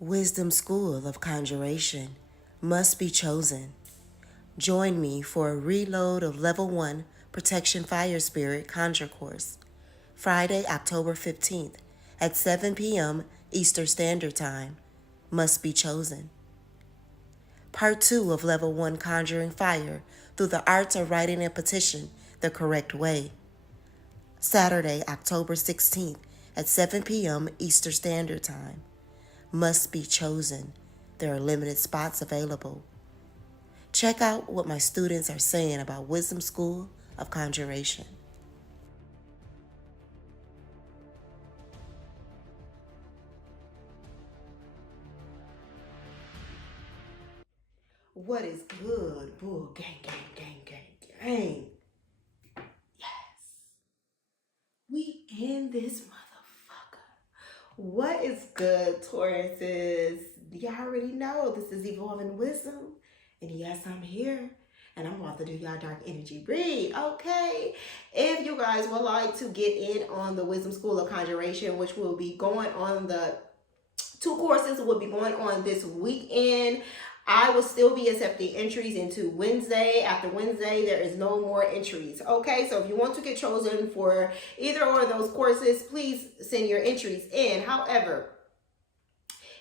Wisdom School of Conjuration must be chosen. Join me for a reload of Level 1 Protection Fire Spirit Conjure Course, Friday, October 15th at 7 p.m. Eastern Standard Time. Must be chosen. Part 2 of Level 1 Conjuring Fire through the arts of writing a petition the correct way. Saturday, October 16th at 7 p.m. Eastern Standard Time. Must be chosen. There are limited spots available. Check out what my students are saying about Wisdom School of Conjuration. What is good, bull? Gang, gang, gang, gang, gang. Yes. We in this motherfucker. What is good, Tauruses? Y'all already know this is Evolving Wisdom. And yes, I'm here. And I'm about to do y'all dark energy read, okay? If you guys would like to get in on the Wisdom School of Conjuration, which will be going on the 2 courses will be going on this weekend. I will still be accepting entries into Wednesday. After Wednesday, there is no more entries. Okay, so if you want to get chosen for either or of those courses, please send your entries in. However,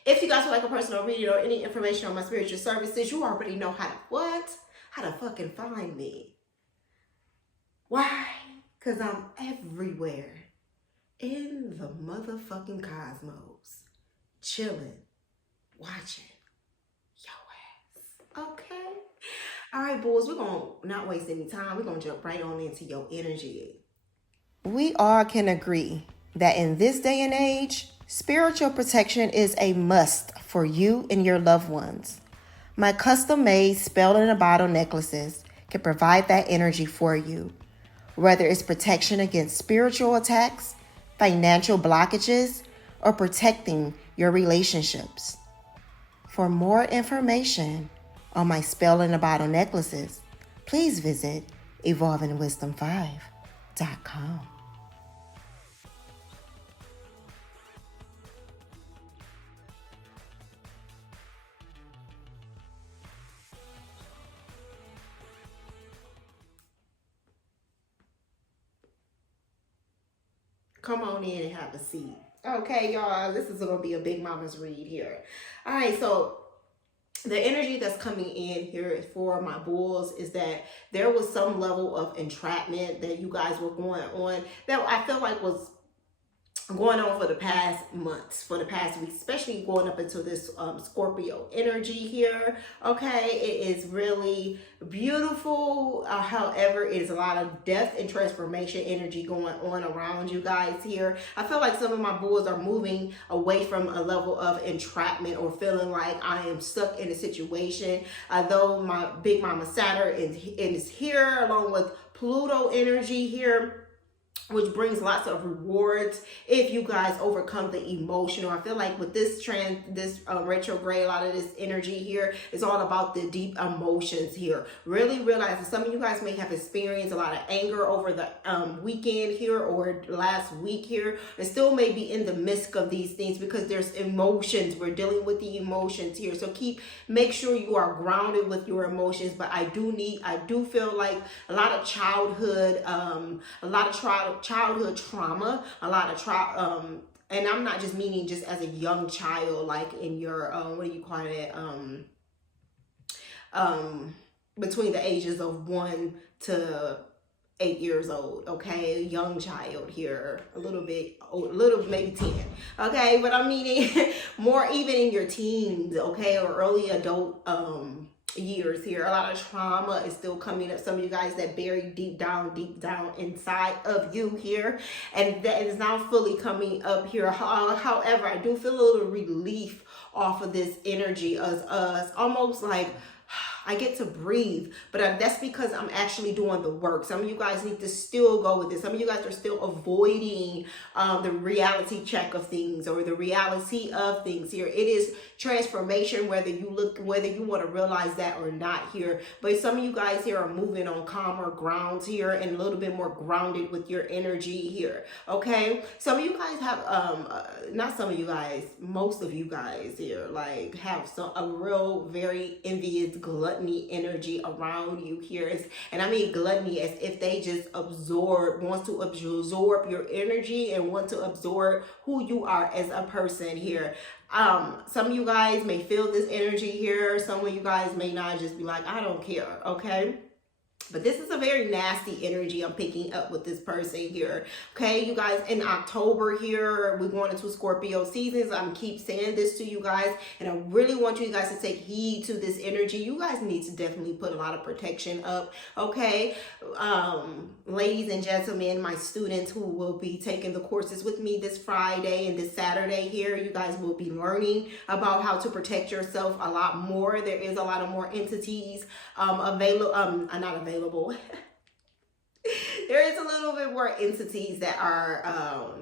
if you guys would like a personal reading or any information on my spiritual services, you already know how to what? How to fucking find me. Why? Because I'm everywhere in the motherfucking cosmos. Chilling, watching your ass. Okay? All right, boys, we're going to not waste any time. We're going to jump right on into your energy. We all can agree that in this day and age, spiritual protection is a must for you and your loved ones. My custom-made spell-in-a-bottle necklaces can provide that energy for you, whether it's protection against spiritual attacks, financial blockages, or protecting your relationships. For more information on my spell-in-a-bottle necklaces, please visit evolvingwisdom5.com. Come on in and have a seat. Okay, y'all, this is going to be a Big Mama's read here. All right, so the energy that's coming in here for my bulls is that there was some level of entrapment that you guys were going on that I feel like was going on for the past months, for the past weeks, especially going up into this Scorpio energy here. Okay, it is really beautiful. However, it is a lot of death and transformation energy going on around you guys here. I feel like some of my bulls are moving away from a level of entrapment or feeling like I am stuck in a situation. Though my Big Mama Saturn is here along with Pluto energy here, which brings lots of rewards if you guys overcome the emotional. I feel like with this retrograde, a lot of this energy here is all about the deep emotions here. Really realize that some of you guys may have experienced a lot of anger over the weekend here or last week here, and still may be in the midst of these things because there's emotions. We're dealing with the emotions here. So make sure you are grounded with your emotions. But I do feel like a lot of childhood trauma, a lot of and I'm not just meaning just as a young child, like in your what do you call it, between the ages of 1 to 8 years old. Okay, young child here, a little maybe 10. Okay, but I'm meaning more even in your teens, okay, or early adult years here. A lot of trauma is still coming up. Some of you guys that buried deep down inside of you here, and that is now fully coming up here. However, I do feel a little relief off of this energy as almost like I get to breathe, but that's because I'm actually doing the work. Some of you guys need to still go with this. Some of you guys are still avoiding the reality check of things or the reality of things here. It is transformation, whether you want to realize that or not here. But some of you guys here are moving on calmer grounds here and a little bit more grounded with your energy here. Okay, some of you guys have not some of you guys, most of you guys here like have a real very envious gluttony energy around you here. And I mean gluttony as if they just want to absorb your energy and want to absorb who you are as a person here. Some of you guys may feel this energy here. Some of you guys may not, just be like, I don't care. Okay. But this is a very nasty energy I'm picking up with this person here. Okay, you guys, in October here, we're going into Scorpio seasons. I'm keep saying this to you guys, and I really want you guys to take heed to this energy. You guys need to definitely put a lot of protection up. Okay, ladies and gentlemen, my students who will be taking the courses with me this Friday and this Saturday here, you guys will be learning about how to protect yourself a lot more. There is a lot of more entities not available. There is a little bit more entities that are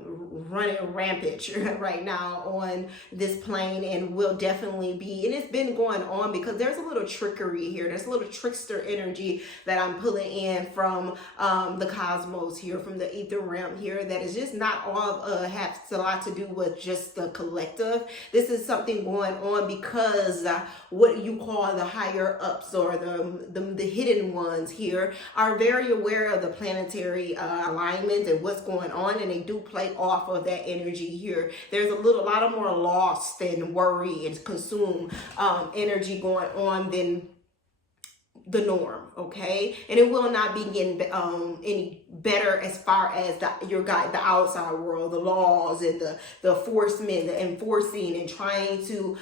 running rampage right now on this plane, and will definitely be, and it's been going on because there's a little trickery here. There's a little trickster energy that I'm pulling in from the cosmos here, from the ether realm here, that is just not all has a lot to do with just the collective. This is something going on because what you call the higher ups or the hidden ones here are very aware of the planetary alignment and what's going on, and they do play off of that energy here. There's a lot of more lost and worry and consume energy going on than the norm. Okay, and it will not be getting any better as far as the outside world, the laws and the enforcement, the enforcing, and trying to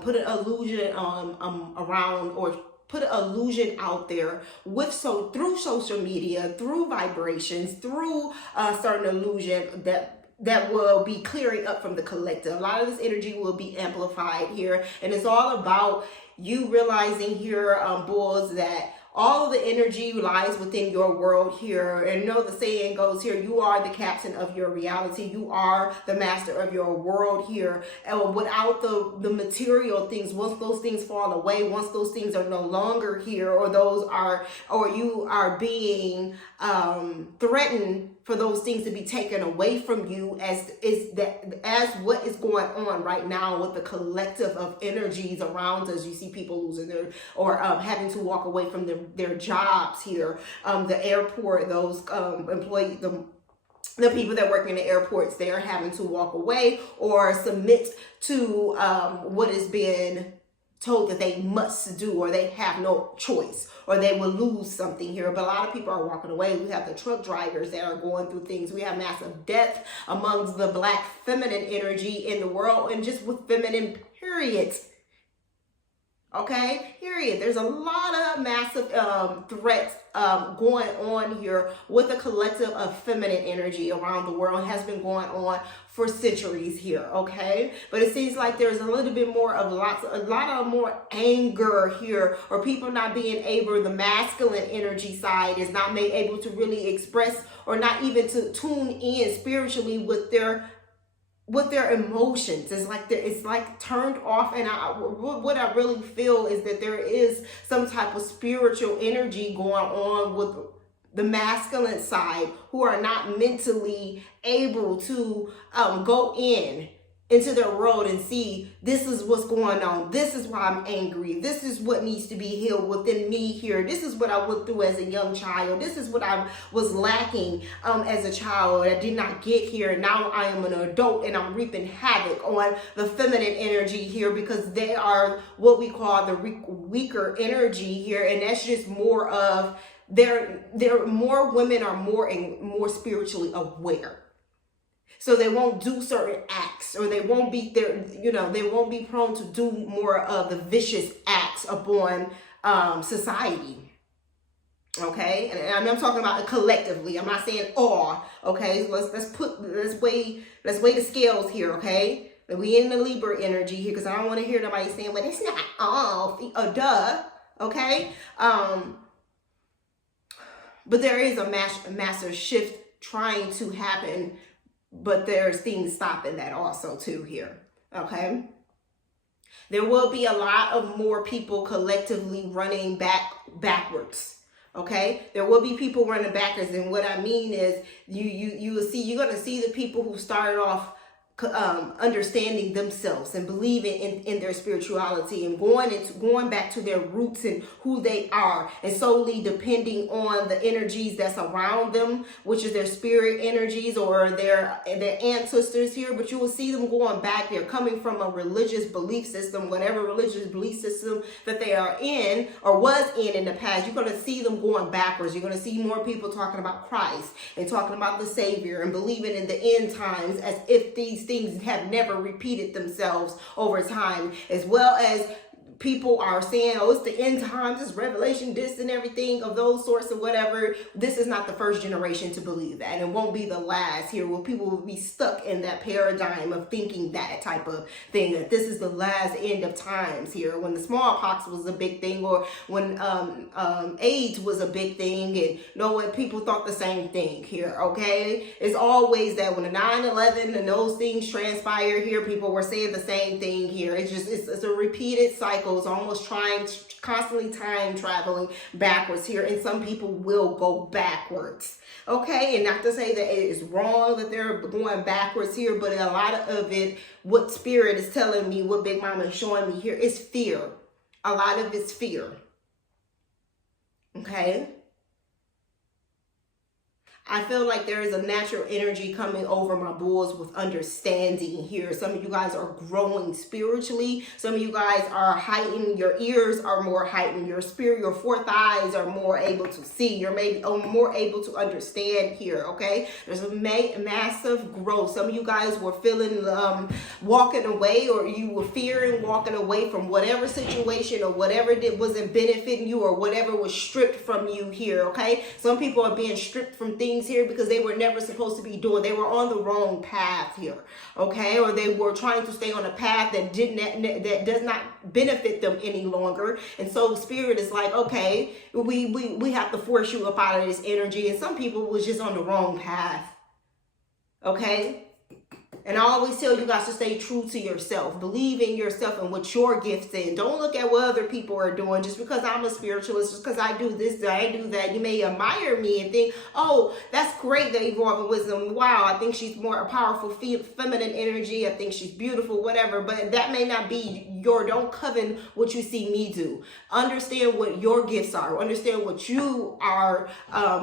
put an illusion around, or put an illusion out there through social media, through vibrations, through certain illusion that will be clearing up from the collective. A lot of this energy will be amplified here, and it's all about you realizing here, bulls, that all of the energy lies within your world here. And you know the saying goes here, you are the captain of your reality. You are the master of your world here. And without the material things, once those things fall away, once those things are no longer here, or you are being threatened for those things to be taken away from you, as what is going on right now with the collective of energies around us. You see people losing having to walk away from their jobs here, the airport, those employees, the people that work in the airports, they are having to walk away or submit to what has been told that they must do, or they have no choice, or they will lose something here. But a lot of people are walking away. We have the truck drivers that are going through things. We have massive death amongst the black feminine energy in the world, and just with feminine, period. Okay, period. There's a lot of massive threats going on here with the collective of feminine energy around the world. It has been going on for centuries here, okay? But it seems like there's a little bit more of a lot of more anger here, or people not being able, the masculine energy side is not made able to really express, or not even to tune in spiritually with their emotions. It's like turned off. And what I really feel is that there is some type of spiritual energy going on with the masculine side, who are not mentally able to go into their world and see, this is what's going on. This is why I'm angry. This is what needs to be healed within me here. This is what I went through as a young child. This is what I was lacking as a child. I did not get here. Now I am an adult, and I'm reaping havoc on the feminine energy here, because they are what we call the weaker energy here. And that's just more of more women are more spiritually aware. So they won't do certain acts, or they won't be they won't be prone to do more of the vicious acts upon society. Okay, and I'm talking about it collectively. I'm not saying all. Okay, let's weigh the scales here. Okay, we in the Libra energy here, because I don't want to hear nobody saying, well, it's not all. Duh. Okay. But there is a massive shift trying to happen, but there's things stopping that also too here. Okay. There will be a lot of more people collectively running backwards. Okay, there will be people running backwards, and what I mean is you will see, you're gonna see the people who started off understanding themselves and believing in their spirituality and going back to their roots and who they are, and solely depending on the energies that's around them, which is their spirit energies or their ancestors here. But you will see them going back. They're coming from a religious belief system, whatever religious belief system that they are in or was in the past. You're going to see them going backwards. You're going to see more people talking about Christ and talking about the Savior and believing in the end times, as if these things have never repeated themselves over time, as well as people are saying, oh, it's the end times, it's Revelation, this and everything of those sorts of whatever. This is not the first generation to believe that, and it won't be the last here, where people will be stuck in that paradigm of thinking that type of thing, that this is the last end of times here, when the smallpox was a big thing, or when AIDS was a big thing, and when people thought the same thing here. Okay, it's always that when the 9/11 and those things transpire here, people were saying the same thing here. It's just it's a repeated cycle. Almost constantly time traveling backwards here, and some people will go backwards. Okay, and not to say that it is wrong that they're going backwards here, but a lot of it, what spirit is telling me, what Big Mama is showing me here, is fear. A lot of it's fear. Okay. I feel like there is a natural energy coming over my bulls with understanding here. Some of you guys are growing spiritually. Some of you guys are heightened. Your ears are more heightened. Your spirit, your fourth eyes are more able to see. You're maybe more able to understand here, okay? There's a massive growth. Some of you guys were feeling walking away, or you were fearing walking away from whatever situation or whatever that wasn't benefiting you, or whatever was stripped from you here, okay? Some people are being stripped from things here because they were never supposed to be doing. They were on the wrong path here, okay? Or they were trying to stay on a path that that does not benefit them any longer. And so spirit is like, okay, we have to force you up out of this energy. And some people was just on the wrong path, okay? And I always tell you guys to stay true to yourself. Believe in yourself and what your gifts in. Don't look at what other people are doing. Just because I'm a spiritualist, just because I do this, I do that. You may admire me and think, oh, that's great that you have a wisdom. Wow, I think she's more a powerful feminine energy. I think she's beautiful, whatever. But that may not be don't coven what you see me do. Understand what your gifts are. Understand what you are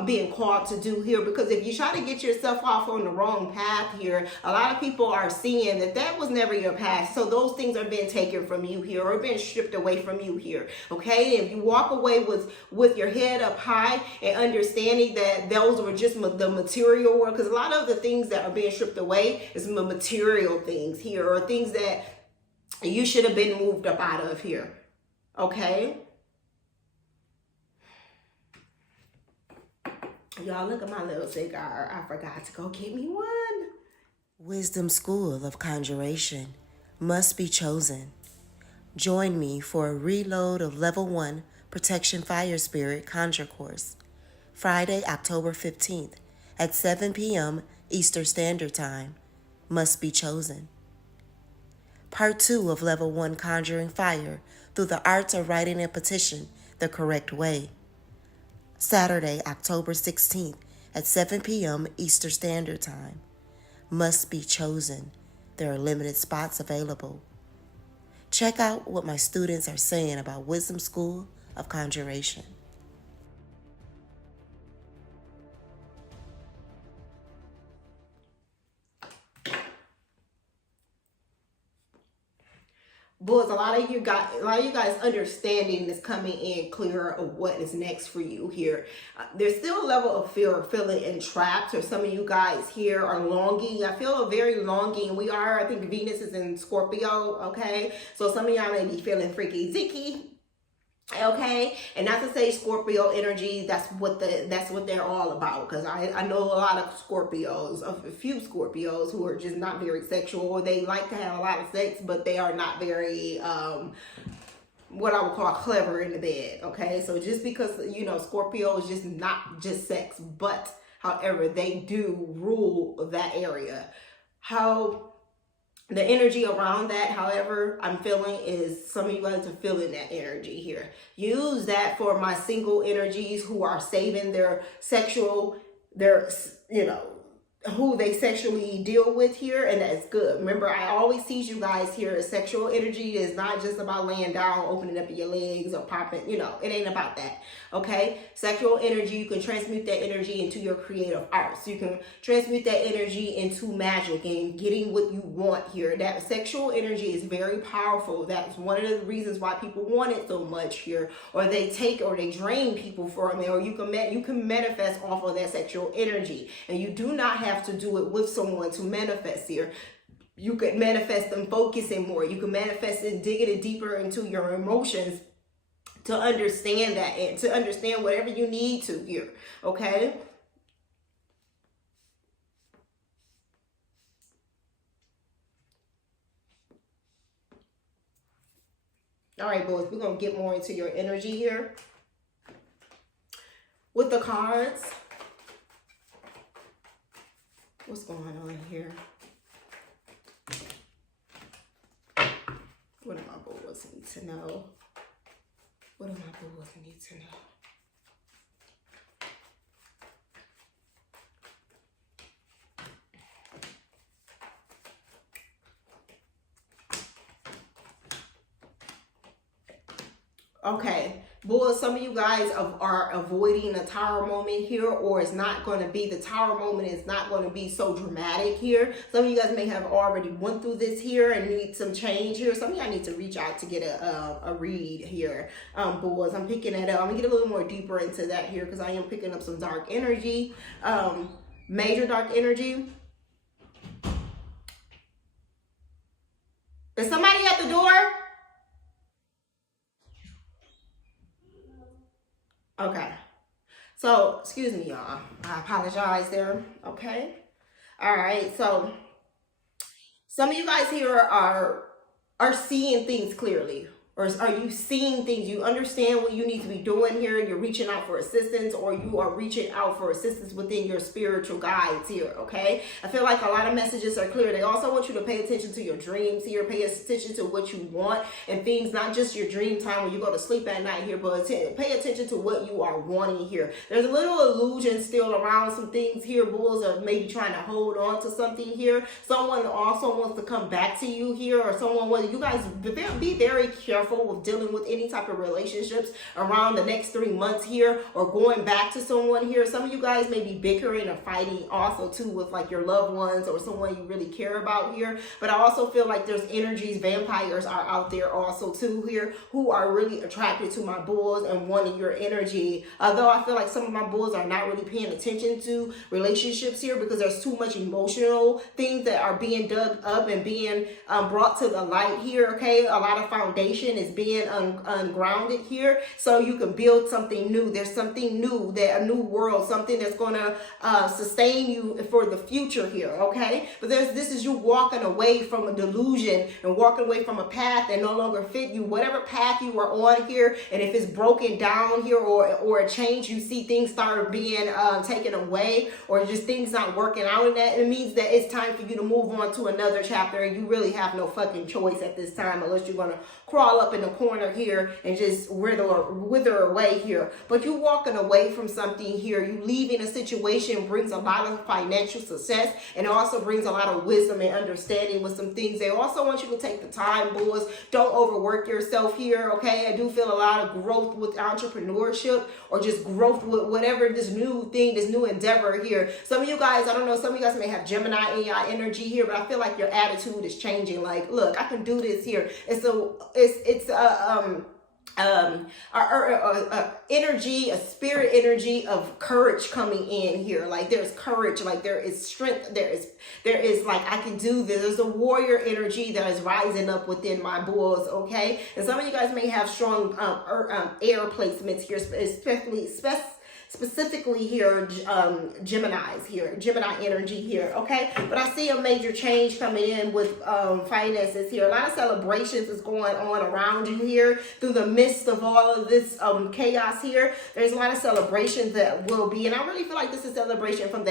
being called to do here. Because if you try to get yourself off on the wrong path here, a lot of people are seeing that was never your path. So those things are being taken from you here, or being stripped away from you here. Okay, if you walk away with your head up high and understanding that those were just the material world, because a lot of the things that are being stripped away is the material things here, or things that you should have been moved up out of here. Okay? Y'all, look at my little cigar. I forgot to go get me one. Wisdom School of Conjuration must be chosen. Join me for a reload of Level 1 Protection Fire Spirit Conjure Course, Friday, October 15th at 7 p.m. Eastern Standard Time. Must be chosen. Part 2 of Level 1 Conjuring Fire through the arts of writing a petition the correct way. Saturday, October 16th at 7 p.m. Eastern Standard Time. Must be chosen. There are limited spots available. Check out what my students are saying about Wisdom School of Conjuration. Bulls, a lot of you guys understanding is coming in clearer of what is next for you here. There's still a level of fear of feeling entrapped, or some of you guys here are longing. I feel a very longing. I think Venus is in Scorpio, okay? So some of y'all may be feeling freaky zicky. Okay, and not to say Scorpio energy, that's what they're all about, because I know a lot of Scorpios, a few Scorpios who are just not very sexual, or they like to have a lot of sex, but they are not very what I would call clever in the bed, okay? So just because, you know, Scorpio is just not just sex, but however, they do rule that area. How the energy around that, however, I'm feeling is some of you guys are feeling that energy here. Use that for my single energies who are saving their sexual, you know, who they sexually deal with here, and that's good. Remember, I always teach you guys here, sexual energy is not just about laying down, opening up your legs or popping, you know, it ain't about that, okay? Sexual energy, you can transmute that energy into your creative arts. You can transmute that energy into magic and getting what you want here. That sexual energy is very powerful. That's one of the reasons why people want it so much here, or they take or they drain people from it, or you can manifest off of that sexual energy, and you do not have to do it with someone to manifest here. You could manifest them focusing more. You can manifest it, digging it deeper into your emotions to understand that and to understand whatever you need to here, okay? All right, boys, we're going to get more into your energy here with the cards. What's going on here? What do my boys need to know? What do my boys need to know? Okay, boys, some of you guys are avoiding a tower moment here, or it's not going to be, the tower moment is not going to be so dramatic here. Some of you guys may have already went through this here and need some change here. Some of y'all need to reach out to get a read here, boys. I'm picking it up. I'm going to get a little more deeper into that here because I am picking up some dark energy, major dark energy. Is somebody at the door? Okay, so excuse me, y'all. I apologize there. Okay, all right. So some of you guys here are seeing things clearly, or are you seeing things? You understand what you need to be doing here. You're reaching out for assistance, or you are reaching out for assistance within your spiritual guides here. Okay, I feel like a lot of messages are clear. They also want you to pay attention to your dreams here. Pay attention to what you want and things, not just your dream time when you go to sleep at night here, but pay attention to what you are wanting here. There's a little illusion still around some things here. Bulls are maybe trying to hold on to something here. Someone also wants to come back to you here, or someone wants you guys be very careful with dealing with any type of relationships around the next 3 months here, or going back to someone here. Some of you guys may be bickering or fighting also too with like your loved ones or someone you really care about here. But I also feel like there's energies, vampires are out there also too here, who are really attracted to my bulls and wanting your energy. Although I feel like some of my bulls are not really paying attention to relationships here because there's too much emotional things that are being dug up and being brought to the light here. Okay, a lot of foundation is being ungrounded here, so you can build something new. There's something new, that a new world, something that's going to sustain you for the future here. Okay, but this is you walking away from a delusion and walking away from a path that no longer fit you. Whatever path you are on here, and if it's broken down here or a change, you see things start being taken away, or just things not working out in that, it means that it's time for you to move on to another chapter, and you really have no fucking choice at this time unless you're going to crawl up in the corner here and just wither away here. But you walking away from something here, you leaving a situation brings a lot of financial success, and it also brings a lot of wisdom and understanding with some things. They also want you to take the time, boys. Don't overwork yourself here, okay? I do feel a lot of growth with entrepreneurship, or just growth with whatever this new thing, this new endeavor here. Some of you guys, I don't know, some of you guys may have Gemini in your energy here, but I feel like your attitude is changing. Like, look, I can do this here. It's energy, a spirit energy of courage coming in here. Like there's courage, like there is strength, there is like I can do this. There's a warrior energy that is rising up within my bulls. Okay, and some of you guys may have strong air placements here, specifically here, Gemini's here, Gemini energy here, okay? But I see a major change coming in with finances here. A lot of celebrations is going on around you here through the midst of all of this chaos here. There's a lot of celebrations that will be, and I really feel like this is celebration from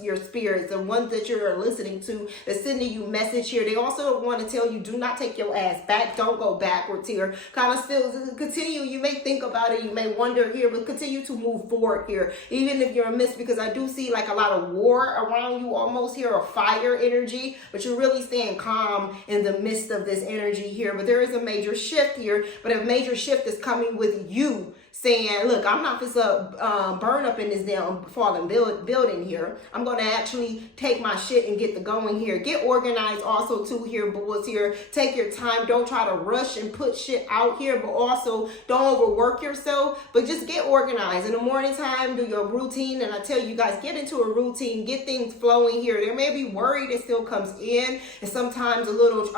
your spirits, the ones that you're listening to, that's sending you message here. They also want to tell you, do not take your ass back. Don't go backwards here. Kind of still continue. You may think about it. You may wonder here, but continue to move forward here. Even if you're a miss, because I do see like a lot of war around you almost here, or fire energy, but you're really staying calm in the midst of this energy here. But there is a major shift here, but a major shift is coming with you saying, look, I'm not just burn up in this damn fallen building here. I'm going to actually take my shit and get the going here. Get organized also too here, bulls here. Take your time. Don't try to rush and put shit out here, but also don't overwork yourself, but just get organized. In the morning time, do your routine. And I tell you guys, get into a routine, get things flowing here. There may be worry that still comes in, and sometimes a little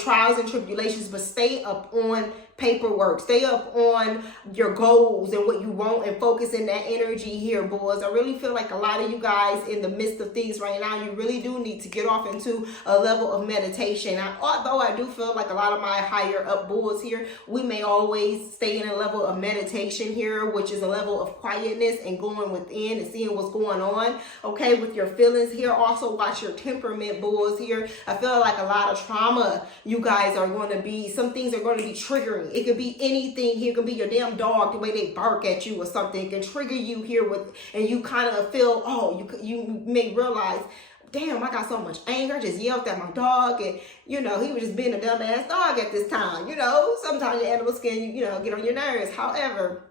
trials and tribulations, but stay up on paperwork, stay up on your goals and what you want, and focus in that energy here, boys. I really feel like a lot of you guys in the midst of things right now, you really do need to get off into a level of meditation. Although I do feel like a lot of my higher up bulls here, we may always stay in a level of meditation here, which is a level of quietness and going within and seeing what's going on, okay, with your feelings here. Also watch your temperament, bulls here. I feel like a lot of trauma, you guys are going to be, some things are going to be triggering. It could be anything here. It could be your damn dog, the way they bark at you or something. It can trigger you here with, and you kind of feel, you may realize, damn, I got so much anger. I just yelled at my dog, and he was just being a dumbass dog at this time. Sometimes your animal skin, get on your nerves. However,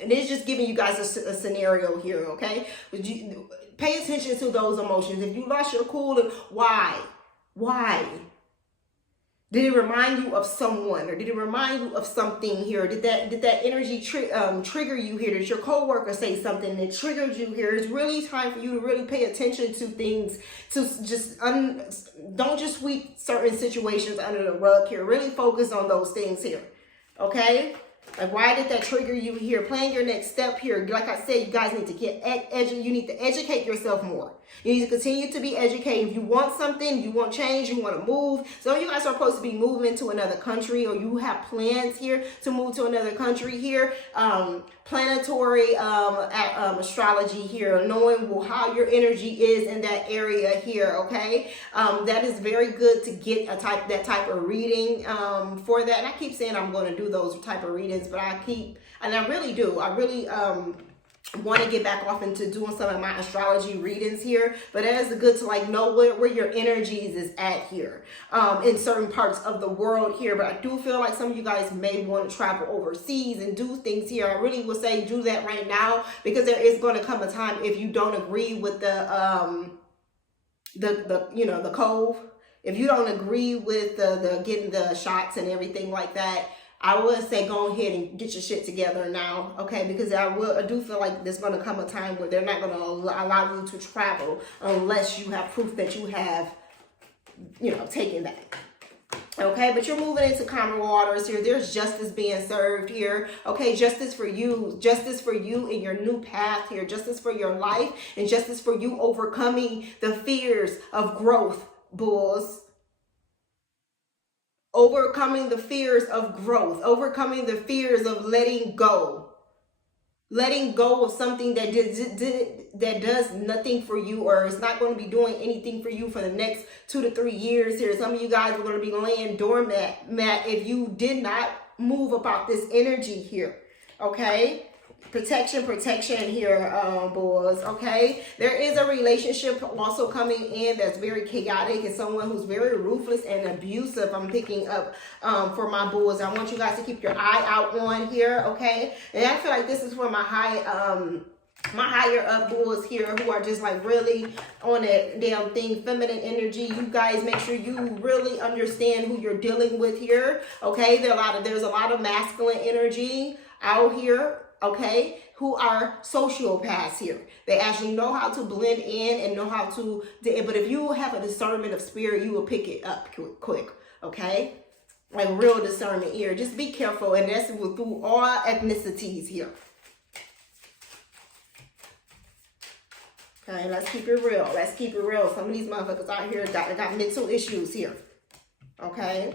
and it's just giving you guys a scenario here, okay? Pay attention to those emotions. If you lost your cool, why? Did it remind you of someone, or did it remind you of something here? Did that energy trigger you here? Did your coworker say something that triggered you here? It's really time for you to really pay attention to things, to just don't just sweep certain situations under the rug here. Really focus on those things here, okay? Like, why did that trigger you here? Plan your next step here. Like I said, you guys need to you need to educate yourself more. You need to continue to be educated. If you want something, you want change, you want to move. Some of you guys are supposed to be moving to another country, or you have plans here to move to another country here. Planetary astrology here, knowing how your energy is in that area here, okay? That is very good to get that type of reading for that. And I keep saying I'm going to do those type of readings, but I really do. I really want to get back off into doing some of my astrology readings here, but it is good to know where your energies is at here in certain parts of the world here. But I do feel like some of you guys may want to travel overseas and do things here. I really would say do that right now, because there is going to come a time, if you don't agree with the cove, if you don't agree with the getting the shots and everything like that, I would say go ahead and get your shit together now, okay? Because I do feel like there's going to come a time where they're not going to allow you to travel unless you have proof that you have, taken that. Okay, but you're moving into calmer waters here. There's justice being served here. Okay, justice for you in your new path here. Justice for your life, and justice for you overcoming the fears of growth, bulls. Overcoming the fears of growth, overcoming the fears of letting go of something that does nothing for you, or is not going to be doing anything for you for the next 2 to 3 years here. Some of you guys are going to be laying doormat if you did not move about this energy here, okay? Protection here, boys, okay? There is a relationship also coming in that's very chaotic, and someone who's very ruthless and abusive, I'm picking up for my bulls. I want you guys to keep your eye out on here, okay? And I feel like this is for my higher up bulls here, who are just really on that damn thing, feminine energy. You guys make sure you really understand who you're dealing with here, okay? There's a lot of masculine energy out here, okay, who are sociopaths here. They actually know how to blend in and know how to, but if you have a discernment of spirit, you will pick it up quick, okay? Like real discernment here. Just be careful, and that's through all ethnicities here. Okay, let's keep it real. Let's keep it real. Some of these motherfuckers out here got mental issues here. Okay.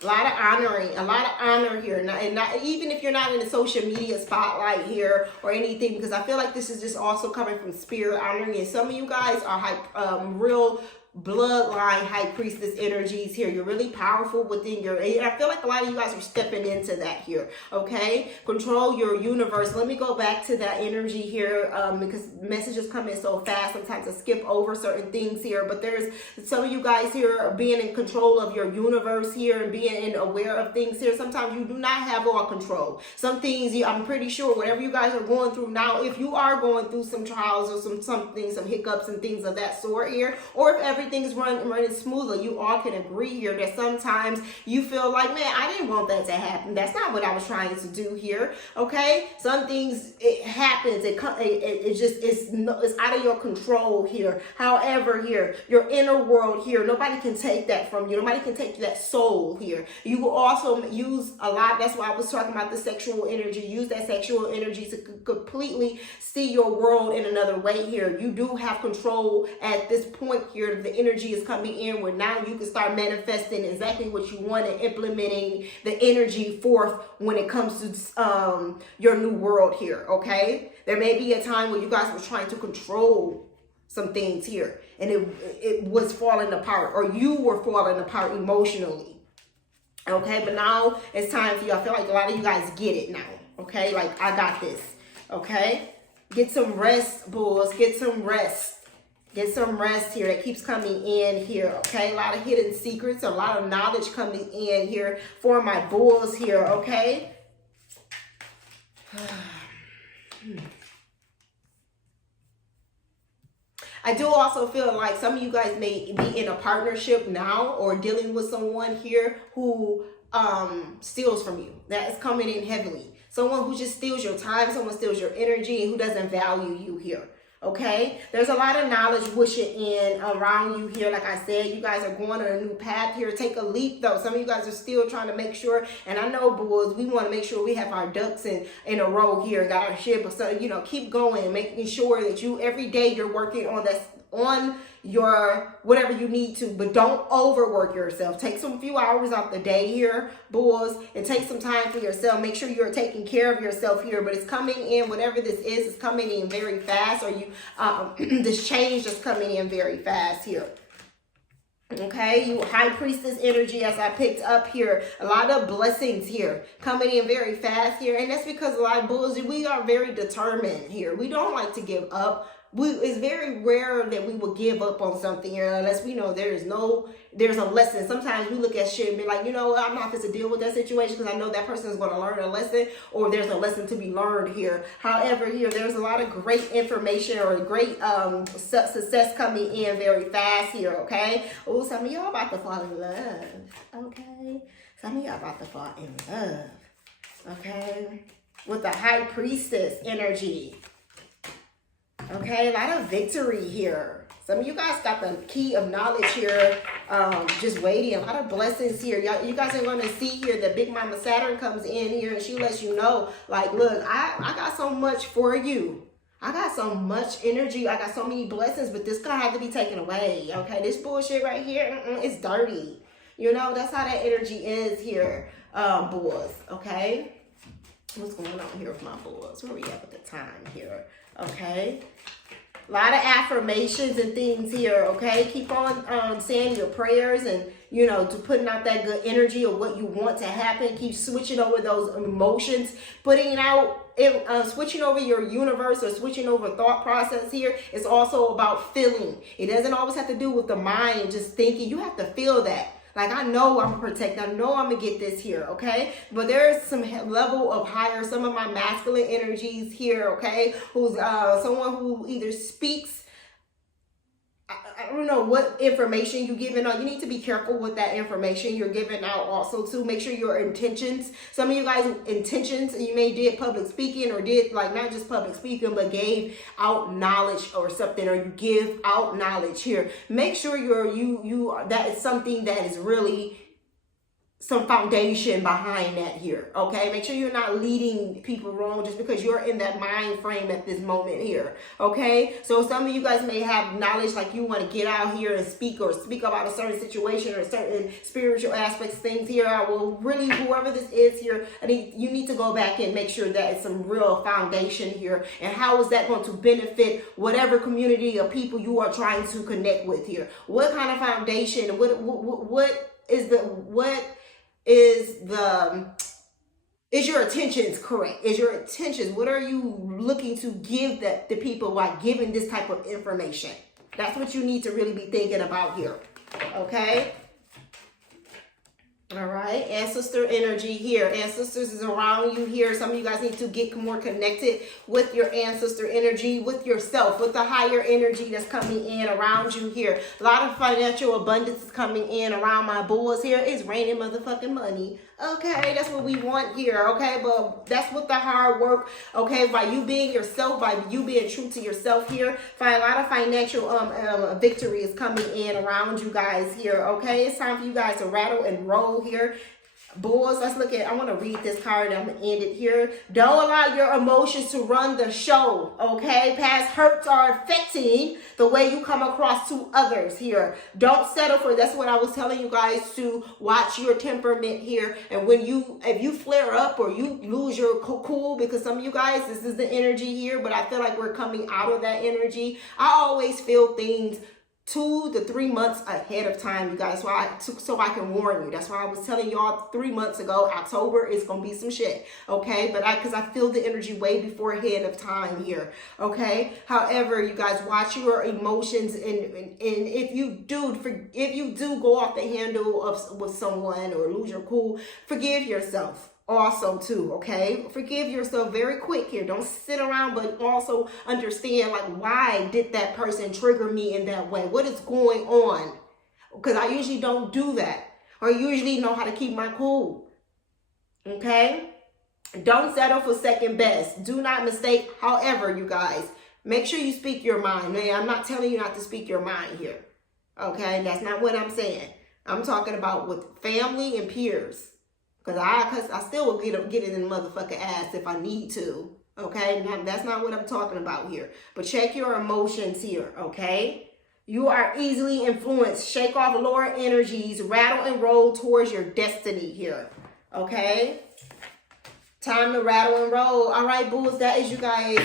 A lot of honor here. And not even if you're not in the social media spotlight here or anything, because I feel like this is just also coming from spirit honoring. And some of you guys are real bloodline high priestess energies here. You're really powerful within your, and I feel like a lot of you guys are stepping into that here. Okay, control your universe. Let me go back to that energy here, because messages come in so fast. Sometimes I skip over certain things here, but there's some of you guys here being in control of your universe here and being aware of things here. Sometimes you do not have all control. Some things, I'm pretty sure whatever you guys are going through now, if you are going through some trials or some hiccups and things of that sort here, or if everything is running smoothly, you all can agree here that sometimes you feel like, man, I didn't want that to happen. That's not what I was trying to do here. Okay, some things, it happens. It's out of your control here. However, here, your inner world here, nobody can take that from you. Nobody can take that soul here. You will also use a lot. That's why I was talking about the sexual energy. Use that sexual energy to completely see your world in another way here. You do have control at this point here. The energy is coming in where now you can start manifesting exactly what you want and implementing the energy forth when it comes to your new world here. Okay, there may be a time where you guys were trying to control some things here and it was falling apart, or you were falling apart emotionally. Okay, but now it's time for you. I feel like a lot of you guys get it now. Okay, like, I got this. Okay, get some rest, bulls. Get some rest. Get some rest here. That keeps coming in here. Okay, a lot of hidden secrets, a lot of knowledge coming in here for my bulls here. Okay. I do also feel like some of you guys may be in a partnership now or dealing with someone here who steals from you. That is coming in heavily. Someone who just steals your time, someone steals your energy, and who doesn't value you here. Okay, there's a lot of knowledge wishing in around you here. Like I said, you guys are going on a new path here. Take a leap though. Some of you guys are still trying to make sure, and I know, bulls, we want to make sure we have our ducks in a row here and got our ship. So, you know, keep going, making sure that you every day you're working on that, on your whatever you need to, but don't overwork yourself. Take some few hours off the day here, bulls, and take some time for yourself. Make sure you're taking care of yourself here. But it's coming in, whatever this is coming in very fast, or you this change is coming in very fast here. Okay, you high priestess energy, as I picked up here, a lot of blessings here coming in very fast here, and that's because a lot of bulls, we are very determined here. We don't like to give up. It's very rare that we will give up on something here unless we know there's a lesson. Sometimes we look at shit and be like, you know, I'm not supposed to deal with that situation because I know that person is going to learn a lesson, or there's a lesson to be learned here. However, here there's a lot of great information or great success coming in very fast here. Okay. Oh, some of y'all about to fall in love. Okay. Some of y'all about to fall in love. Okay. With the high priestess energy. Okay, a lot of victory here. Some of you guys got the key of knowledge here, just waiting. A lot of blessings here. You guys are going to see here that Big Mama Saturn comes in here and she lets you know, like, look, I got so much for you. I got so much energy. I got so many blessings, but this gonna have to be taken away. Okay, this bullshit right here, it's dirty. You know, that's how that energy is here, bulls. Okay, what's going on here with my bulls? Where we at with the time here? Okay, a lot of affirmations and things here. Okay, keep on saying your prayers and, you know, to putting out that good energy of what you want to happen. Keep switching over those emotions, putting out, switching over your universe or switching over thought process here. It's also about feeling. It doesn't always have to do with the mind just thinking. You have to feel that. Like, I know I'm protected. I know I'm going to get this here, okay? But there's some level of higher, some of my masculine energies here, okay? Who's someone who either speaks, I don't know what information you're giving out. You need to be careful with that information you're giving out also, to make sure your intentions, some of you guys intentions, you may did public speaking or did, like, not just public speaking, but gave out knowledge or something, or you give out knowledge here. Make sure that is something that is really some foundation behind that here, okay? Make sure you're not leading people wrong just because you're in that mind frame at this moment here, okay? So some of you guys may have knowledge, like you want to get out here and speak about a certain situation or certain spiritual aspects, things here. I will really, whoever this is here, you need to go back and make sure that it's some real foundation here. And how is that going to benefit whatever community of people you are trying to connect with here? What kind of foundation? Is your intentions correct? Is your intentions, what are you looking to give the people by giving this type of information? That's what you need to really be thinking about here, okay? All right, ancestor energy here. Ancestors is around you here. Some of you guys need to get more connected with your ancestor energy, with yourself, with the higher energy that's coming in around you here. A lot of financial abundance is coming in around my bulls here. It's raining motherfucking money. Okay, that's what we want here, okay? But that's with the hard work, okay? By you being yourself, by you being true to yourself here, find a lot of financial victory is coming in around you guys here, okay? It's time for you guys to rattle and roll here. Bulls, let's look at, I want to read this card. I'm going to end it here. Don't allow your emotions to run the show, okay? Past hurts are affecting the way you come across to others here. Don't settle for, that's what I was telling you guys, to watch your temperament here. And if you flare up or you lose your cool, because some of you guys, this is the energy here, but I feel like we're coming out of that energy. I always feel things 2 to 3 months ahead of time, you guys, so I can warn you. That's why I was telling y'all 3 months ago, October is gonna be some shit, okay? But because I feel the energy way before ahead of time here, okay? However, you guys, watch your emotions, and if you do go off the handle with someone or lose your cool, forgive yourself. Also too, okay? Forgive yourself very quick here. Don't sit around, but also understand, like, why did that person trigger me in that way? What is going on? Because I usually don't do that, or usually know how to keep my cool, okay? Don't settle for second best. Do not mistake. However, you guys, make sure you speak your mind. Man, I'm not telling you not to speak your mind here, okay? That's not what I'm saying. I'm talking about with family and peers. Because I still will get it in the motherfucking ass if I need to, okay? Now, that's not what I'm talking about here. But check your emotions here, okay? You are easily influenced. Shake off lower energies. Rattle and roll towards your destiny here, okay? Time to rattle and roll. All right, bulls, that is you guys.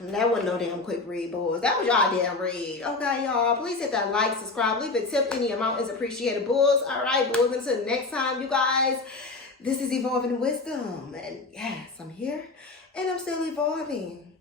That wasn't no damn quick read, bulls. That was y'all damn read. Okay, y'all. Please hit that like, subscribe, leave a tip. Any amount is appreciated, bulls. All right, bulls. Until next time, you guys. This is Evolving Wisdom, and yes, I'm here, and I'm still evolving.